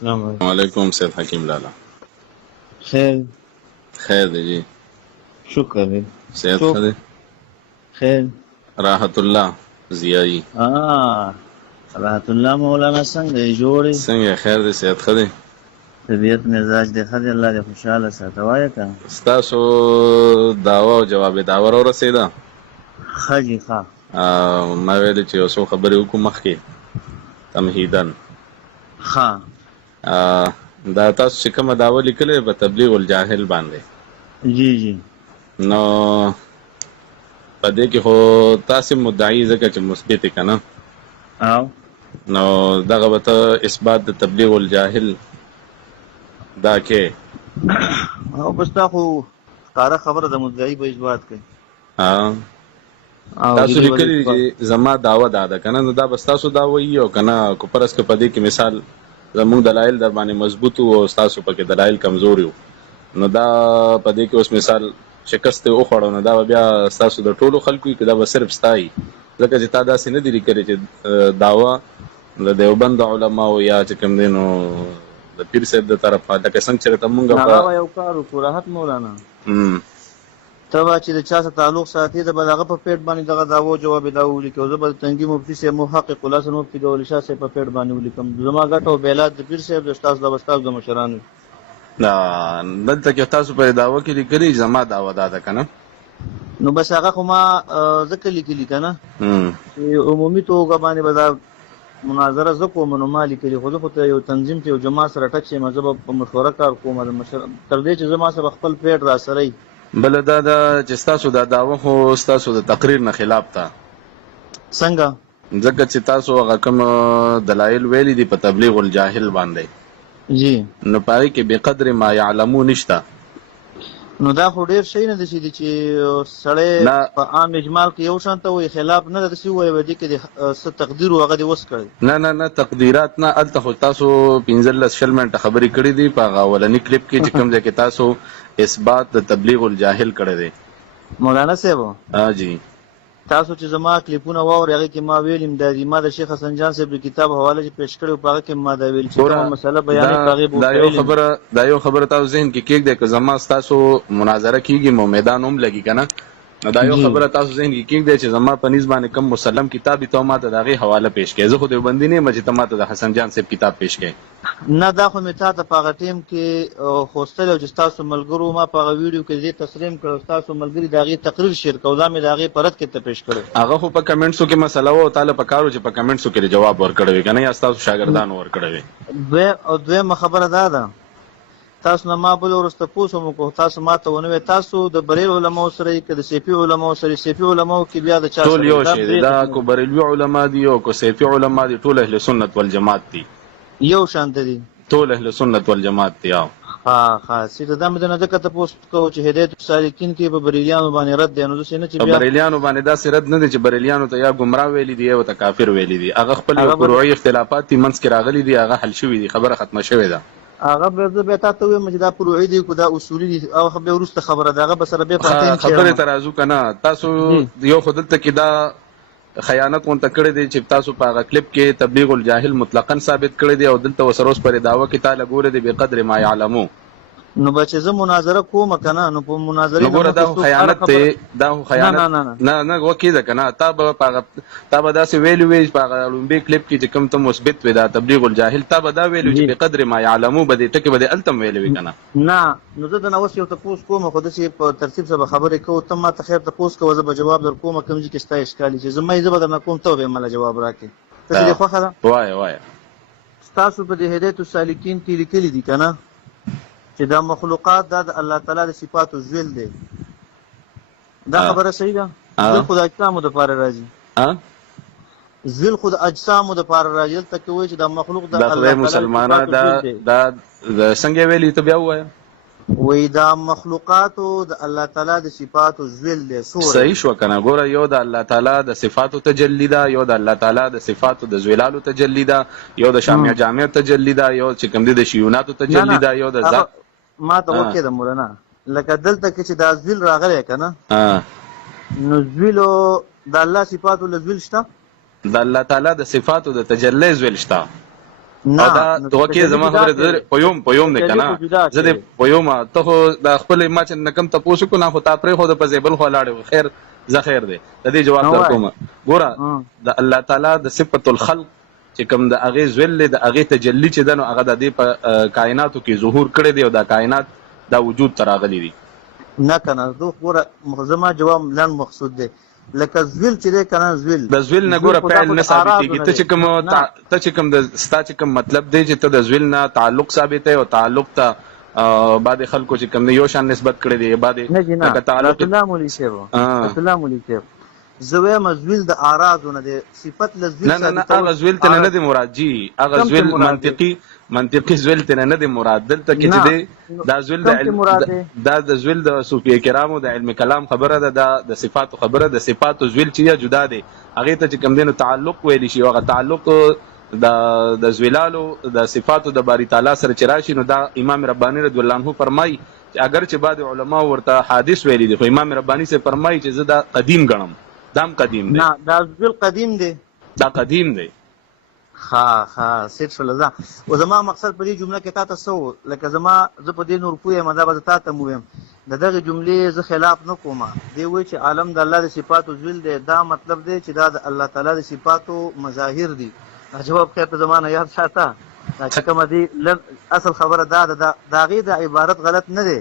السلام علیکم. وعلیکم سید حکیم لالا. خیر خیر دی جی. شکر دی. سید څوک؟ خدی خیر. راحت الله ضیایی. راحت الله مولانا څنګه یې جوړې؟ څنګه خیر دی سید خدی؟ طبیعت مزاج دی ښه دی، الله دې خوشحاله ساته. وایه که ستاسو دعوه او جواب دعوه راورسېده. ښه جي ښه. ما ویلې چې یو څو خبرې وکړو مخکې تمهیدن. ښه دا تاسو چې کومه دعوه لیکلې په تبلیغ الجاهل باندې، جی جی، نو په دې کې خو تاسو مدعي ځکه چې مثبت یې که نه، او نو دغه به ته اثبات د تبلیغ الجاهل دا کې او بس دا خو ښکاره خبره د مدعي به اثبات کوي. تاسو لیکلي چې زما دعوه دا ده که نه، نو دا به ستاسو دعوه وي او که نه که فرض که په دې کې مثال زموږ دلایل در باندې مضبوط وو او ستاسو پکې دلایل کمزوري وو، نو دا په دې کې اوس مثال شکست یې وخوړو، نو دا به بیا ستاسو د ټولو خلکو وي که دا به صرف ستا وي؟ ځکه چې تا داسې نه دي لیکلي چې دعوه د دیوبند علماو یا چې کوم دی نو د پیر صاحب د طرفه، لکه څنګه چې راته مونږ هغه به یو کار وکړو راحت مولانا، ته به چې د چا سره تعلق ساتي ته به د هغه په پیټ باندې دغه دعوو جواب دعوه ولیکو. زه به د تنګي مفتي صاحب محقق الحسن مفتي ګولي شاه صاحب په پیټ باندې ولیکم. زما ګټه او بیلات د پیر صاحب د ستاسو د ستاسو د مشرانو. دلته کې تاسو په دعوه کې لیکلي زما دعوه دا ده که نه، نو بس هغه خو ما ځکه لیکلي که نه چې عمومي توګه باندې به دا مناظره زه کوم، نو ما لیکلي. خو زه خو ته یو تنظیم ته یو جماعت سره ټچ یم، زه به په مشوره کار کوم تر دې چې زما سره خپل پیټ را سره وي. بله دا ده چې ستاسو دا دعوه خو ستاسو د تقریر نه خلاف ده. څنګه؟ ځکه چې تاسو هغه کوم دلایل ویلي دي په تبلیغ الجاهل باندې، جی، نو په هغې کې بقدر ما یعلمو نشته. نو دا خو ډېر شی نه دی چې سړی په عام اجمال کې یو شان ته وایي، خلاف نه ده داسې ووایي دې کې د څه تقدیر و هغه دې وس کړی. نه تقدیرات نه، هلته خو تاسو 15-20 منټه خبرې کړې دي په هغه اولني کلیپ کې چې کوم ځای کې تاسو اثبات د تبلیغ الجاهل کړی دی. مولانا صاحب جی، تاسو چې زما کلیپونه واورئ هغې کې ما ویلیم دا ما د شیخ حسن جان صاحب د کتاب حواله چې پیش کړی په هغه کې ما دا ویل چې کومه مسله بیانوي په هغې به دا یو خبره تاسو ذهن کې کېږدئ که زما ستاسو مناظره کېږي مو میدان هم لګي که نه، نو دا یو خبره تاسو ذهن کې کېږدئ چې زما په نیز باندې کوم مسلم کتاب ته ما ته د هغې حواله پیش کړئ. زه خو دیوبندي نه یم چې ته ما ته د حسن جان صاحب کتاب پیش کړئ. نه دا خو مې تا ته په هغه ټیم کې خوستلی و چې ستاسو ملګرو ما په هغه ویډیو کې دې تصریم کړی، ستاسو ملګري د هغې تقریر شیر کړو، دا مې د هغې په رد کې ته پیش کړی. هغه خو په کمنټسو کې مسله وه او تاله په کار و چې په کمنټسو کې جواب ورکړی وي که نه، یا ستاسو شاګردانو ورکړی وي. او دویمه خبره دا ده تاسو نه ما بل وروسته پوښتنه وکړو، تاسو ما ته ونه ویل تاسو د بریل علماو سره یې که د صفي علماو سره؟ صفي علماو کې بیا د چا سره؟ ټول یو شی دی، دا که بریلوي علما دي او که صفي علما دي ټول اهل سنت والجماعت دي، یو شانته دي، ټول اهل سنت والجماعت دي. ها سیده دا مې د نه ځکه تپوس کوو چې هدایت السالکین کې په بریلیانو باندې رد دی، نو داسې نه چې بیا بریلیانو باندې داسې رد نه دی چې بریلیانو ته یا ګمراه ویلي دي یا ورته کافر ویلي دي. هغه خپل یو فروعي اختلافات دي منځ کې راغلي دي، هغه حل شوي دي، خبره ختمه شوې ده. هغه زه بیا تا ته وایم چې دا فروعي دي که دا اصولي دي، او بیا وروسته خبره ده هغه به سره بیا خبرې ته راځو که نه. تاسو یو خو دلته کې دا خیانت ورته کړی دی چې تاسو په هغه کلیپ کې تبلیغ الجاهل مطلقاً ثابت کړی دی او دلته ورسره اوس پرې دعوه کې تا لګولی دی بقدر ما یعلمو. نو به چې زه مناظره کوم که نه، نو په مناظرې نو ګوره دا خو خیانت دی، دا خو خیانت نه وکېده که نه. تا به داسې ویلي وي په هغه لومبي کلیپ کې چې کوم ته مثبت وي دا تبلیغ الجاهل، تا به دا ویلي چې بقدر ما یعلمو به دې ټکې به دې هلته هم ویلي وي که نه. نه نو زه د نه اوس یو تپوس کوم، خو داسې په ترتیب سره به خبرې کوو، ته ما ته خیر تپوس کوه زه به جواب در کوم، کوم ځای کې ستا اشکال چې زه به درنه کوم ته به مله جواب راکړې. ته دې خوښه ده؟ وایه ستاسو په دې هدایت السالکین کې لیکلي دي که نه چې دا مخلوقات دا د الله تعالی د صفاتو ذل دی. دا خبره صحیح ده؟ ذل خو د اجسامو دپاره راځي، ذل خو د اجسامو دپاره راځي. دلته کې وایي چې دا مخلوق د الله تعالی مسلمانه دا څنګه ویلي ته بیا ووایه؟ وایي دا مخلوقاتو د الله تعالی د صفاتو ذل دی. صحیح شوه که نه؟ ګوره یو د الله تعالی د صفاتو تجلی ده، یو د الله تعالی د صفاتو د ذلالو تجلی ده، یو د شامع جامع تجلی ده، یو چې کوم دی د شیوناتو تجلی ده، یو د ذات. ما ته وکې ده مولانا لکه دلته کې چې دا ذل راغلی که نه، نو ذلو د الله صفاتو له ذل شته، د الله تعالی د صفاتو د تجلی ذل شته. نه او دا دوکه زما خبره پویوم نه کنه زه دې پویوم ته خو د خپل ما چې نکم تاسو کو نه خو تا پرې خو د پزیبل خو لاړ خیر زه خیر دی د دې جواب درکوم ګوره د الله تعالی د صفت الخلق چې کوم د اغه ذل د اغه تجلی چې دنو هغه د دې په کائناتو کې ظهور کړی دی او د کائنات دا وجود تراغلی دي نه کنه زه ګوره زما جواب لن مقصود دی لکه ذل چې دی کنه ذل د ذل نه ګوره فعل نه ثابتېږي ته چې کوم د ستا چې کوم مطلب دی چې ته د ذل نه تعلق ثابت او تعلق ته بعد خلکو چې کوم یو شان نسبت کړی دی بعد لکه تعلق الله مولوی صاحب زوی مزویل د اعراضونه دی صفت لذل نه هغه ذل ته نه دی مراد جی هغه ذل منطقي ذل ته نه دی مراد دلته کې چې دی دا ذل د ذل د صوفي کرامو د علم کلام خبره ده د صفات خبره د صفات ذل چې جدا دي هغه ته چې کوم دینو تعلق ویل شي هغه تعلق د ذلالو د صفاتو د باری تعالی سره چې راشي نو دا امام ربانی رضی الله عنه فرمایي چې اگر چې بعد علما ورته حادث ویلي دي خو امام ربانی سے فرمایي چې زه دا قدیم ګڼم دام قدیم دی نه دا ذل قدیم دی دا قدیم دی ها صرف لزا او زما مقصد په دې جمله کې تاسو سو لکه زما زه په دې نور پوهه مذهب ته تاسو مویم دغه جملې زه خلاف نه کوم دی وای چې عالم د الله د صفاتو ذل دی دا مطلب دی چې دا د الله تعالی د صفاتو مظاهر دي جواب خیر په زمانه یاد ساته چې کوم دی اصل خبره دا غي د عبارت غلط نه دی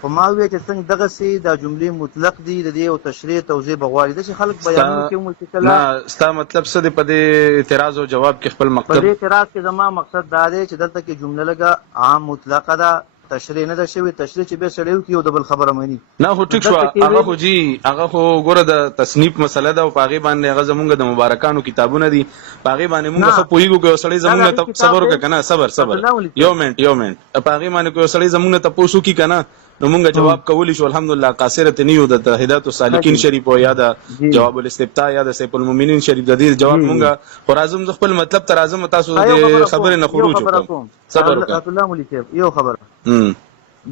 خو ما وی چې څنګه دغه سي د جملې مطلق دي د دې او تشریح توضیح بغواړي د خلک بیانونه کوي چې کله نه ستا مطلب څه دی په دې اعتراض او جواب کې خپل مقصد په دې اعتراض کې زما مقصد دا دی چې دلته کې جمله لګه عام مطلقه ده تشریح نه ده شوی تشریح چې به سړیو کې یو د بل خبره مانی نه هو ټیک شو هغه خو جی هغه خو ګوره د تصنیف مسله ده او پاغي باندې هغه زمونږ د مبارکانو کتابونه دي پاغي باندې موږ خو پویګو کې سړی زمونږ ته صبر وکړه کنه صبر یو منټ پاغي باندې کو سړی زمونږ ته پوسو کی کنه نو مونږ جواب کولی شو الحمدلله قاصره نیو د هدایت السالکین شریف او یا د جواب الاستفتاء یا د سیف المؤمنین شریف د دې جواب مونږ خرازم خپل مطلب تر اعظم تاسو د خبره نه خروج وکړو صبر وکړه الله مولوی یو خبره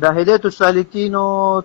د هدایت السالکین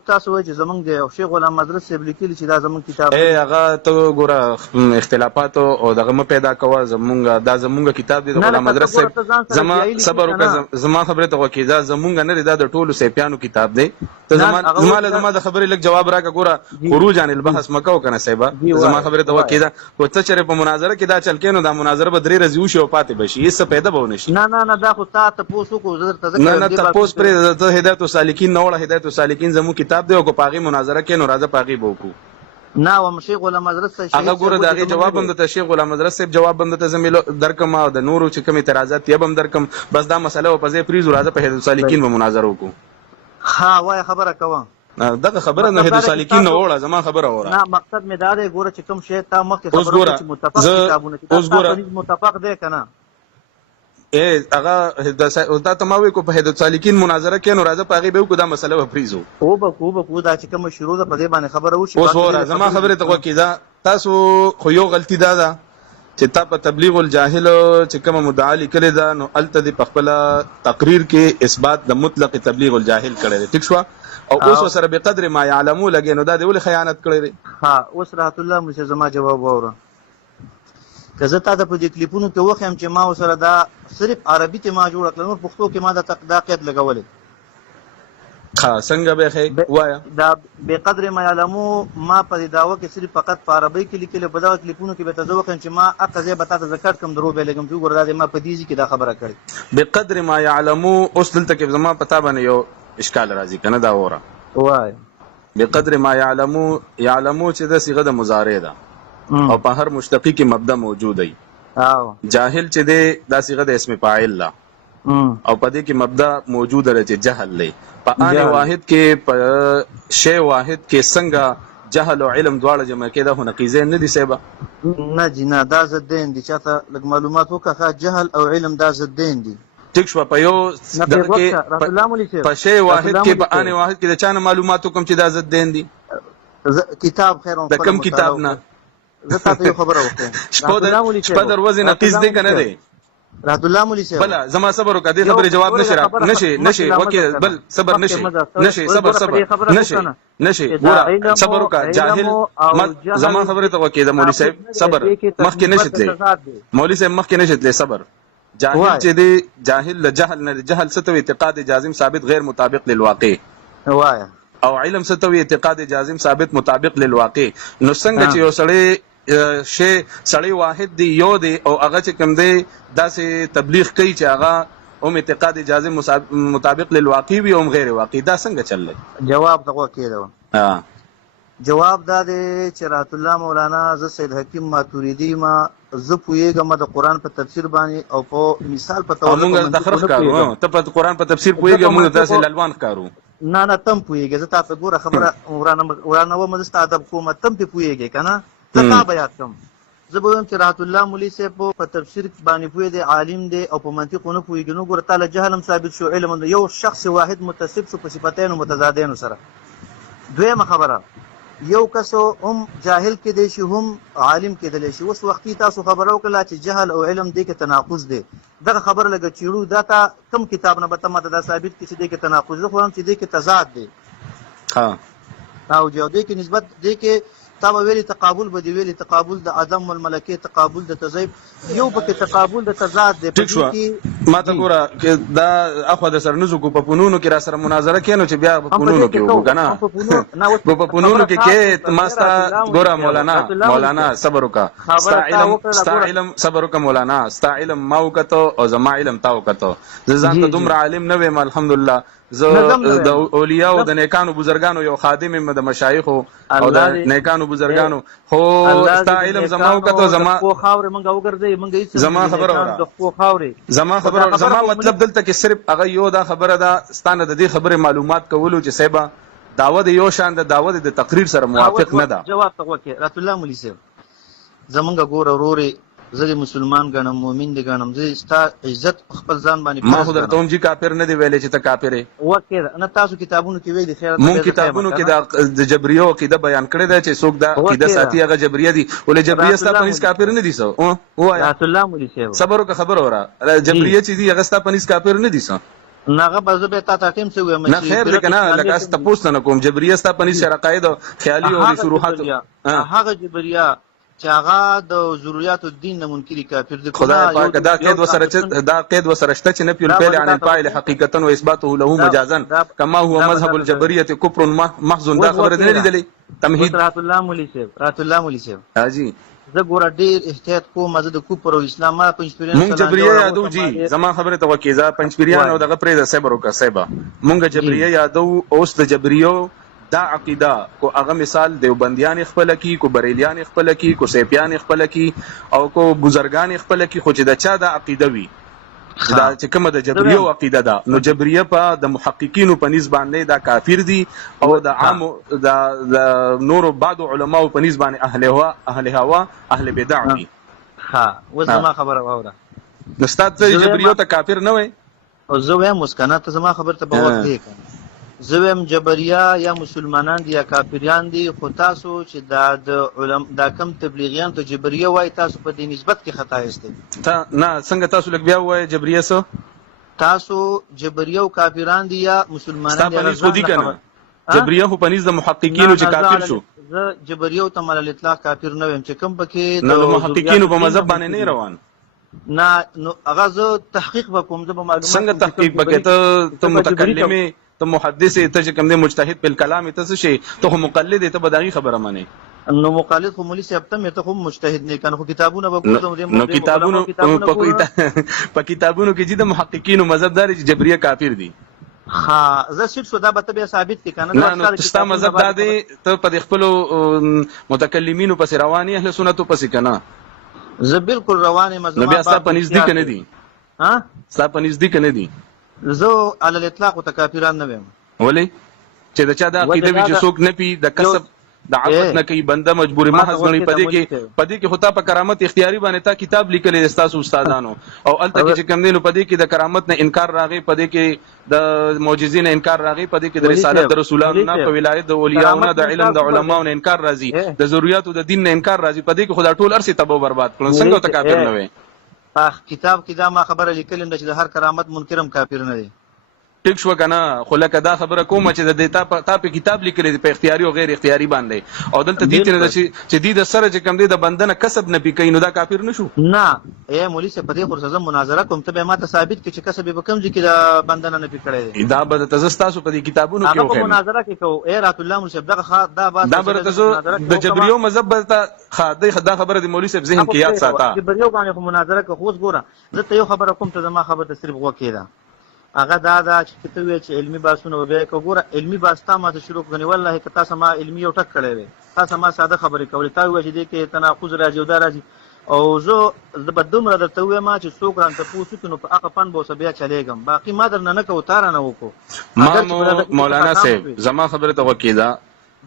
تاسو وایي چې زمونږ د شیخ غلام مدرس صاحب لیکلی چې دا زمونږ کتاب هغه ته ګوره اختلافات او دغه م پیدا کوه زمونږ کتاب دی د غلام مدرس صاحب زما صبر وکړه زما خبره ته وکیدا زمونږ نه دا د ټولو سیپیانو کتاب دی ته زما د خبرې لږ جواب راکړه ګوره خروج عن البحث مکو کنه صاحب زما خبره ته وکیدا او ته چیرې په مناظره کې دا چل کینو دا مناظره به درې ورځې وشي او پاتې بشي هیڅ پیدا به ونشي نه دا خو تاسو پوسو کو زر تذکر نه تاسو پرې د هدایت السالکین نو هدایت السالکین زمو کتاب دی او کو پاغي مناظره کې نو راځه پاغي بوکو نه و شیخ غلام مدرس صاحب هغه ګوره دغه جواب هم د شیخ غلام مدرس صاحب جواب هم د زميلو درکم او د نورو چې کوم اعتراضات یې هم درکم بس دا مسله او په ځای پریزو راځه په هدایت السالکین به مناظره وکړو ها وای خبره کوم دغه خبره نه هدایت السالکین نه وړه زما خبره وره نه مقصد می دا دی ګوره چې کوم شی تا مخکې خبره چې متفق کتابونه چې متفق دی کنه هغه دا تماوي کو په هدایت السالکین مناظره کې نو راځه پاغي به کو دا مسله و پریزو او به دا چې کوم شروع ده په دې باندې خبره وشي اوس وره زما خبره ته وکیدا تاسو خو یو غلطی ده چې تا په تبلیغ الجاهل چې کوم مدعا لیکل ده نو الته په خپل تقریر کې اثبات د مطلق تبلیغ الجاهل کړی دی ټیک شو او اوس سره به قدر ما يعلمو لګي نو دا دی ول خیانت کړی دی ها اوس رحمت الله مشه زما جواب وره که زه تا ته په دې کلیپونو کې وخیم چې ما سره دا صرف عربي ته ما جوړ کړل نو پښتو کې ما دا تقداقیت لګولې څنګه به خې وایا دا به قدر ما علمو ما په داوا کې صرف فقط په عربي کې لیکل په دا کلیپونو کې به تزوقم چې ما اقزه به تاسو ذکر کوم درو به لګم چې ګوردا ما په دې کې دا خبره کړې به قدر ما يعلمو اوس دلته کې زما پتا باندې یو اشکال راځي کنه دا وره وای به قدر ما يعلمو چې د صيغه د مضارع ده او په هر مشتقی کې مبدا موجود دی جاهل چې دی دا صيغه د اسم فاعل لا او په دې کې مبدا موجود راځي جهل لې په ان واحد کې په شی واحد کې څنګه جهل او علم دواړه جمع کېده هو نقیزین نه دي سیبا نه جنا دا زدين دي چاته لګ معلومات وکړه جهل او علم دا زدين دي ټیک شو په یو دغه کې په شی واحد کې په ان واحد کې د چانه معلومات کوم چې دا زدين دي کتاب خیر د کوم کتاب نه زه تاسو یو خبره وکړم شپه دروازه نقیز دی کنه دی رحمت الله مولوی صاحب بل زما صبر وکړه دې خبره جواب نشي وکي بل صبر نشي صبر نشي ګوره صبر وکړه جاهل زما خبره ته وکي د مولوی صاحب صبر مخکې نشتلې مولوی صاحب مخکې نشتلې صبر جاهل چې دی جاهل له جهل نه جهل څه ته اعتقاد جازم ثابت غیر مطابق للواقع وایا او علم څه ته اعتقاد جازم ثابت مطابق للواقع نو څنګه چې یو سړی واحد دی یو دی او هغه چې کوم دی داسې تبلیغ کوي چې هغه هم اعتقاد جازم مطابق للواقع وي او غیر واقعي دا څنګه چللی جواب دغه کېده جواب دا دی چې رات الله مولانا ز سید حکیم ماتوریدی ما ز پویګم د قران په تفسیر باندې او په مثال په تور موږ د خرخ کارو ته په قران په تفسیر پویګم موږ داسې لالوان کارو نه تم پویګه زه تاسو ګوره خبره ورانه و مزه ادب کوم تم په پویګه کنه ته بیات کوم زه به هم چې رات الله مولوی صاحب په تفسیر باندې پوی دی عالم دی او په منطق نه پویګنو ګوره تعالی جهلم ثابت شو علم یو شخص واحد متصف شو په صفاتین متضادین سره دویمه خبره یو کسو هم جاهل کې دی شي هم عالم کې دی شي اوس وختي تاسو خبرو کړه چې جهل او علم دې کې تناقض دی دغه خبر لګه چیرو دا تا کم کتاب نه به ته دا ثابت کړي چې دې کې تناقض خو هم چې دې کې تضاد دی او جو دې کې نسبت دې کې تا ویلي تقابل به دی ویلي تقابل د ادم والملکه تقابل د تزیب یو پکې تقابل د تضاد دی ټیک شو ما ته ګوره دا اخو د سرنزو کو په پونونو کې را سره مناظره کینو چې بیا په پونونو کې وګنا په پونونو کې ما ستا ګوره مولانا صبر وکا ستا علم صبر وکا مولانا ستا علم ما وکتو او زما علم تا وکتو زه ځان ته دومره عالم نه ویم الحمدلله زه د اولیاء او د نیکانو بزرګانو یو خادم یم د مشایخو او د نیکانو بزرګانو خو ستا علم زما وکتو زما خاورې مونږ وګرځي مونږ هیڅ زما خبره زما مطلب دلته کې صرف هغه یو دا خبره ده ستانه د دې خبره معلومات کولو چې صاحب دعوت یو شان د دعوت د تقریر سره موافق نه ده جواب ته وکړه رات الله مولوی صاحب زمونږ ګور اوروري زه مسلمان غنم مؤمن دي غنم زه ستا عزت خپل ځان باندې ما خو درته هم چې کافر نه دی ویلې چې ته کافر یې وکړه نه تاسو کتابونو کې ویلي خیر مون کتابونو کې د جبريه عقیده بیان کړی دی چې څوک دا عقیده ساتي هغه جبريه دي ولې جبريه ستا پنځ کافر نه دي سو وایا رات الله مولوی صاحب صبر وکړه خبر اورا جبريه چې دي هغه ستا پنځ کافر نه دي سو ناغه بزو به تا ټیم څه ویم نه خیر دې کنه لکه است پوښتنه نه کوم جبريه ستا پنځ شرقاید خیالي او شروحات هغه جبريه چې هغه د ضرورت الدین نه منکری کافر دي خدای پاک دا قید وسره شته چې نه پیل پیل عن الفاعل حقیقتا و اثباته له مجازا كما هو مذهب الجبريه كفر محض دا خبره نه لیدلې تمهید رات الله مولوی صاحب حاجی زه ګور ډیر احتیاط کوم مزه د کوپر او اسلام ما پنځپریان مونږ جبريه یادو جی زما خبره ته وکیزه پنځپریان او دغه پرې د صبر وکړه صاحب مونږ جبريه یادو اوس د جبريو دا عقیده کو هغه مثال دیوبندیان خپل کی کو بریلیان خپل کی کو سیپیان خپل کی او کو بزرگان خپل کی خو چې د چا د عقیده وي دا چې کومه د جبريه عقیده ده نو جبريه په د محققینو په نسبت باندې دا کافر دي او د عام د نور بعض علماء په نسبت باندې اهل هوا اهل بدع دي ها وزما خبره واوره استاد جبريه ته کافر نه وای او زه وایم مسکنه ته زما خبر ته په وخت کې زویم جبریا یا مسلمانان دي یا کافران دي خو تاسو چې دا کم تبلیغیان ته جبریا وای تاسو په دې نسبت کې خطا یاست تا نه څنګه تاسو لګ بیا وای جبریا سو تاسو جبریا او کافران دي یا مسلمانان دي تاسو دي کنه جبریا خو پنځ د محققینو چې کافر شو زه جبریا او تمل الاطلاق کافر نه ویم چې کوم پکې د محققینو په مذهب باندې نه روان نه نو هغه زه تحقیق وکوم زه به معلومات څنګه تحقیق وکې ته متکلمه ته محدث ته چې کوم دی مجتهد په کلام ته څه شي ته مقلد ته بداغي خبره مانی نو مقلد خو مولوی صاحب ته ته هم مجتهد نه کنه خو کتابونه به نو کتابونو په کتابونو کې چې د محققینو مذهب دار چې جبريه کافر دي ها زه شپ شو دا به ته ثابت کی کنه نو ستا مذهب دا دی ته په خپل متکلمینو پس رواني اهل سنت پس کنه زه بالکل رواني مذهب نو بیا ستا پنځ دي کنه دي ها ستا پنځ دي کنه دي زه علی الاطلاق او تکافران نه ویم ولی چې دا چا د عقیده وی چې څوک نه پی د کسب د عادت نه کوي بنده مجبور محض غني پدې کې خطا په کرامت اختیاري باندې تا کتاب لیکلې استاسو استادانو او الته چې کوم دینو پدې کې د کرامت نه انکار راغی پدې کې د معجزې نه انکار راغی پدې کې د رسالت د رسولانو نه په ولایت د اولیاء نه د علم د علماو نه انکار راځي د ضرورتو د دین نه انکار راځي پدې کې خدا ټول ارسي تبو برباد کړو څنګه ته کافر نه وې کتاب کې دا ما خبره لیکلم چې د هر کرامت منکرم کافر نه دی ټیک شو کنه خو لکه دا خبره کوم چې د تا په کتاب لیکلي په اختیاري او غیر اختیاري باندې او دلته دې ته چې دې د سره چې کم دې د بندنه کسب نه پکې نو دا کافر نشو نه اے مولوی سے پدې خورزه مناظره کوم ته به ما ته ثابت کې چې کسب به کم ځکه د بندنه نه پکړې دا به تاسو په دې کتابونو کې وکړي مناظره کې کو اے رات الله مولوی صاحب دا به تاسو د جبريو مذهب ته خاطی خدا خبره د مولوی صاحب ذهن کې یاد ساته جبريو باندې مناظره کې خوښ ګوره زه ته یو خبره کوم ته زما خبره صرف وکړه هغه دا چې ته وی چې علمي باسونه وبیا کوګوره علمي باستا ما ته شروع غني والله که تاسو ما علمي یو ټک کړی وي تاسو ما ساده خبرې کولې تا وی چې دې کې تناقض راځي او دا راځي او زه د بدوم را درته وی ما چې څوک رانته پوښتنه نو په هغه فن بوسه بیا چلےګم باقي ما در نه کو تار نه وکړو ما مولانا صاحب زما خبره ته وکیدا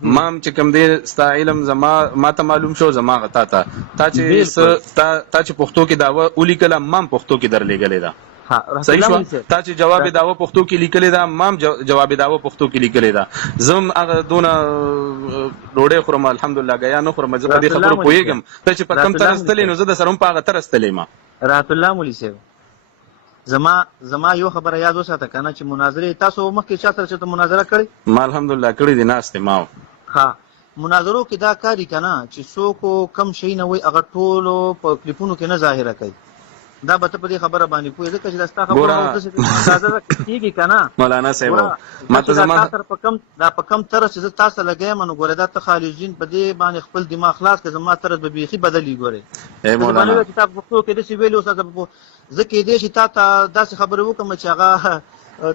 مام چې کوم دې ستا علم زما ما ته معلوم شو زما غتا تا چې پښتو کې داوا اولی کلام مام پښتو کې درلېګلې ده صحیح شو تا چې جواب داوا پښتو کې لیکلې ده مام جواب داوا پښتو کې لیکلې ده زم هغه دونه ډوډۍ خورم الحمدلله غیا نو خورم زه په دې خبرو پوهیږم ته چې په کم ترستلې نو زه د سروم په هغه ترستلې ما رات الله مولوی صاحب زما یو خبره یاد وساته کنه چې مناظره تاسو مخکې چا سره چې مناظره کړې ما الحمدلله کړې دي ناشته ما ها مناظرو کې دا کاری کنه چې څوک کم شي نه وي هغه ټولو په کلیپونو کې نه ظاهره کوي دا به ته په دې خبره باندې پوهې ځکه چې داستا خبره اندازه کېږي کنه مولانا صاحب ما ته زما په کم تر چې تاسو لګیم نو ګوره دا ته خالجین په دې باندې خپل دماغ خلاص کړه زما تر به بيخي بدلی ګوره اے مولانا کتاب په کې د سی ویلو سره ځکه دې چې تا داسې خبره وکم چې هغه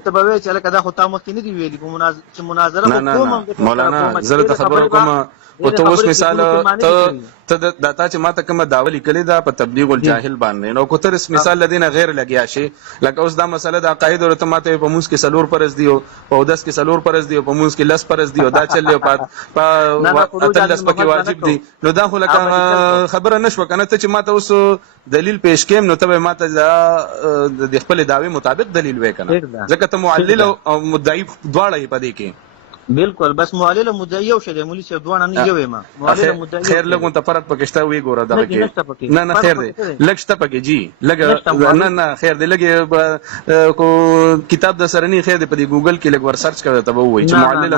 ته به وی چې لکه دا خو تا مخکې نه دی ویلي په مناظره کوم مولانا زه ته خبره کوم او ته اوس مثال ته د تا چې ماته کومه داوا لیکلې ده په تبلیغ الجاهل باندې نو کوتر اس مثال لدینه غیر لګیا شي لکه اوس دا مسله د عقاید او ته ماته په موس کې سلور پرز دی او 10 کې سلور پرز دی او په موس کې لس پرز دی او دا چلې په اتلس پکې واجب دی نو دا خو لکه خبره نشو کنه ته چې ماته اوس دلیل پیش کیم نو ته ماته د خپل داوی مطابق دلیل وکنه ځکه ته معلل او مدعی دواړه په دې کې بالکل بس معلل مدعی یو شه د مولوی صاحب دوه نه یو ما معلل مدعی خیر لګون ته فرق پکشته وی ګوره دا کې نه خیر دی لګشته پکې جی لګ نه خیر دی لګي کو کتاب د سرنی خیر دی په ګوګل کې لګ ور سرچ کړه ته وای چې معلل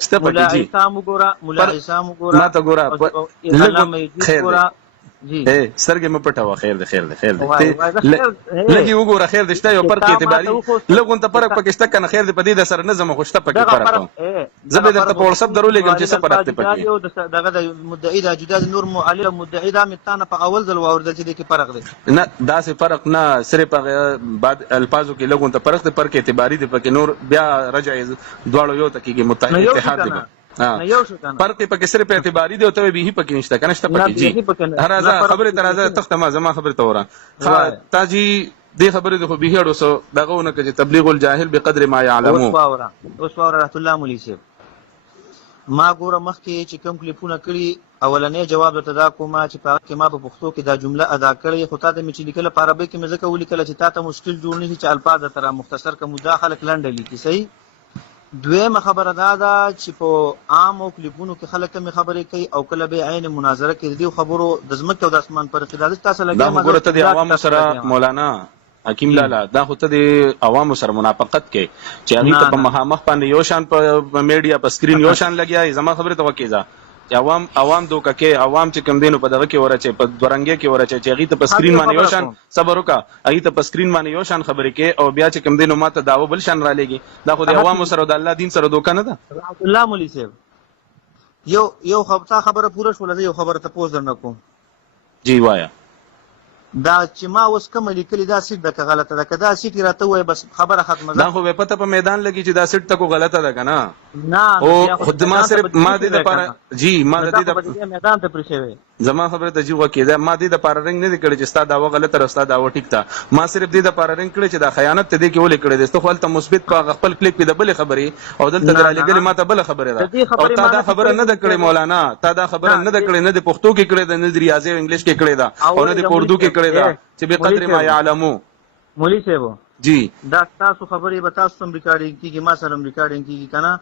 شته پکې جی مولا اسام ګوره ما ته ګوره خیر جی سرګې م پټاوه خیر دی لګي وګوره خیر دی شته یو پر کې اعتباري لګون ته فرق پکشته کنه خیر دی په دې د سر نظم خوشته پکې فرق زه به درته په واتساپ درولېږم چې څه فرق دی پکې دغه د مدعی د جدا نور معلل مدعی د متانه په اول ځل واوردل چې د کې فرق دی نه دا څه فرق نه صرف بعد الفاظو کې لګون ته فرق دی پر کې اعتباري دی پکې نور بیا رجع دواړو یو تکیږي متحد اتحاد دی فرق پکې صرف اعتباري دی او ته به پکې نشته کنه شته پکې جی هرازه خبره ترازه تخته ما زما خبره ته وره تا جی دې خبره د خو به هړو سو دغه ونه کې تبلیغ الجاهل بقدر ما يعلمون اوس باور رحمت الله مولوی صاحب ما ګوره مخکې چې کوم کلیپونه کړي اولنې جواب ته دا کومه چې په کې ما په پښتو کې دا جمله ادا کړې خو تا ته مې چې لیکل په عربي کې مې ځکه ولیکل چې تا ته مشکل جوړ نه شي چې الفاظ تر مختصر کا مداخله کلنډ لیکي صحیح دویمه خبره دا ده چې په عام او کلیپونو کې خلک کمی خبرې کوي او کله به عین مناظره کې دي خبرو د ځمکې او د اسمان پر خلاف تاسو لګي دا وګوره ته د عوامو سره مولانا حکیم لالا دا خو ته د عوامو سره منافقت کوي چې هغه ته په مخامخ باندې یو شان په میډیا په سکرین یو شان لګیا زما خبره ته وکیږي عوام دوکه کې عوام چې کم دینو په دغه کې ورچې په دورنګي کې ورچې چې هغه ته په سکرین باندې یو شان صبر وکا هغه ته په سکرین باندې یو شان خبرې کې او بیا چې کم دینو ماته داو بل شان را لګي دا خو د عوامو سره د الله دین سره دوکه نه ده الله مولوی صاحب یو خبره پوره شول یو خبره ته پوز درنه کوم جی وایا دا چې ما اوس کوم لیکلي دا سیټ د غلطه ده کدا سیټ راته وای بس خبره ختمه ده دا خو په پته په میدان لګي چې دا سیټ تکو غلطه ده کنه نه او خود ما صرف ما دې د پاره جی ما دې د میدان ته پرشوي زما خبره ته جوړه کېده ما دې د پاره رنگ نه کړی چې ستا دا غلطه رستا دا و ټیک تا ما صرف دې د پاره رنگ کړی چې دا خیانت ته دې کې ولې کړی دسته خپل ته مثبت په خپل کلیک کې د بل خبرې او دلته درالې ګلې ما ته بل خبره ده او تا دا خبره نه د کړی مولانا تا دا خبره نه د کړی نه د پښتو کې کړی ده نه د ریاضي او انګلیش کې کړی ده او نه د اردو کې کړی ده چې به قدر ما يعلمو مولوی صاحب جی دا تاسو خبرې به تاسو هم ریکارډینګ کیږي ما سره هم ریکارډینګ کیږي کنه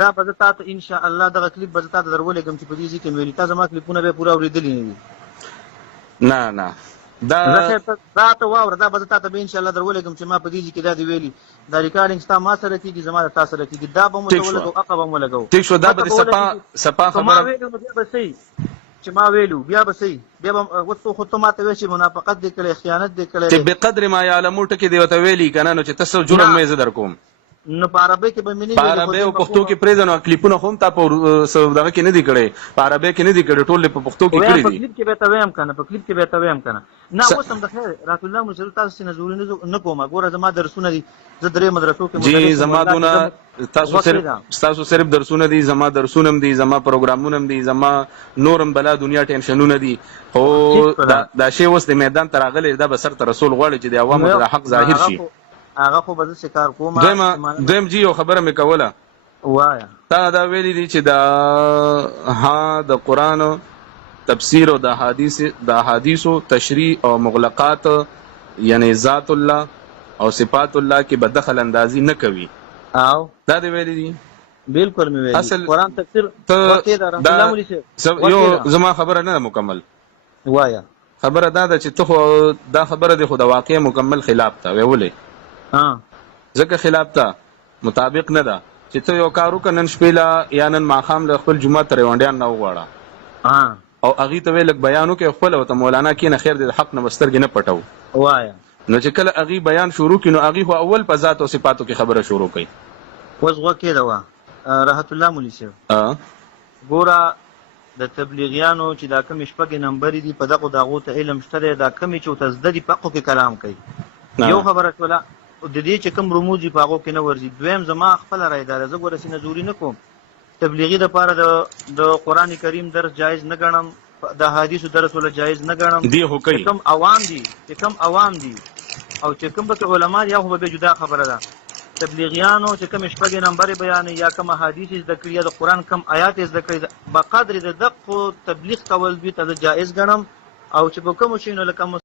دا به تاسو ان شاء الله دغه کلیپ به تاسو درولې کوم چې په دې کې مې تاسو ما کلیپونه به پورا اوریدلې نه دا دا ته واوره دا به زه تاته به انشاءالله در ولګم چې ما په دې کې دا دی ویلي دا ریکارډینګ ستا ما سره کېږي زما د تا سره کېږي دا به مو ته ولګو هغه به مو ولګو ټیک شو دا به سپا ما خبره ویلو نو بیا به صحیح چې ما ویلو بیا به صحیح بیا به اوس خو ته ماته وایې چې منافقت دې کړی خیانت دې کړی چې بقدر ما یعلمو ټکي دی ورته ویلي که نه نو چې ته څه جرم مې زه در کوم نو په عربۍ کې به مې نه په عربۍ او پښتو کې پرېږده نو کلیپونه خو هم تا په دغه کې نه دي کړی په عربۍ کې نه دي کړی ټول په پښتو کې کړي په دي کلیپ کې به ته وایم که نه په کلیپ کې به ته وایم که نه نه اوس هم د خیر رات الله مجل تاسو څه نزوري نه کوم ګوره زما درسونه دي زه درې مدرسو کې جی زما دونه تاسو صرف درسونه دي زما درسونه هم دي زما پروګرامونه هم دي زما نورم بلا دنیا ټینشنونه دي خو دا شی اوس د میدان ته راغلی دا به سر ته رسول غواړي چې د عوامو د حق ظاهر شي هغه خو به زه شکار کوم دویم جی یو خبره مې کوله وایا تا دا ویلي دي چې د قرآن تفسیر او د احادیثو تشریح او مغلقات یعنی ذات الله او صفات الله کې به دخل اندازي نه کوي او دا دی ویلي دي بالکل مې ویلي قرآن تفسیر یو زما خبره نه مکمل وایا خبره دا چې ته دا خبره دی خو د واقع مکمل خلاف ته ویولې ځکه خلاف ته مطابق نه ده چې ته یو کار وکړه نن شپې یا نن ماښام له خپل جومات ته ریوانډیان نه وغواړه او هغې ته ویې لږ بیان وکړې خپل ورته مولانا کښېنه خیر دی د حق نه به سترګې نه پټوو وایا نو چې کله هغې بیان شروع کړي نو هغې خو اول په ذات او صفاتو کې خبره شروع کوي اوس غوږ کېده وه راحت الله مولي صاحب ګوره د تبلیغیانو چې دا کومې شپږې نمبرې دي په دغو د هغو ته علم شته دی دا کومې چې ورته زده دي په هغو کې کلام کوي یو خبره شوله د دې چې کوم رموز دي په هغو کې نه ورځي دویم زما خپله رایه دا ده زه ګوره سینه زوري نه کوم تبلیغي دپاره د قرآن کریم درس جایز نه ګڼم د حدیثو درس ولا جایز نه ګڼم کوم عوام دي او چې کوم پکې علما دي هغه به جدا خبره ده تبلیغیانو چې کوم شپږې نمبرې بیانې یا کوم حدیث زده کړي یا د قرآن کوم آیات زده کړي بقدر د دقو تبلیغ کول دوی ته جایز ګڼم او چې په کومو شیانو لکه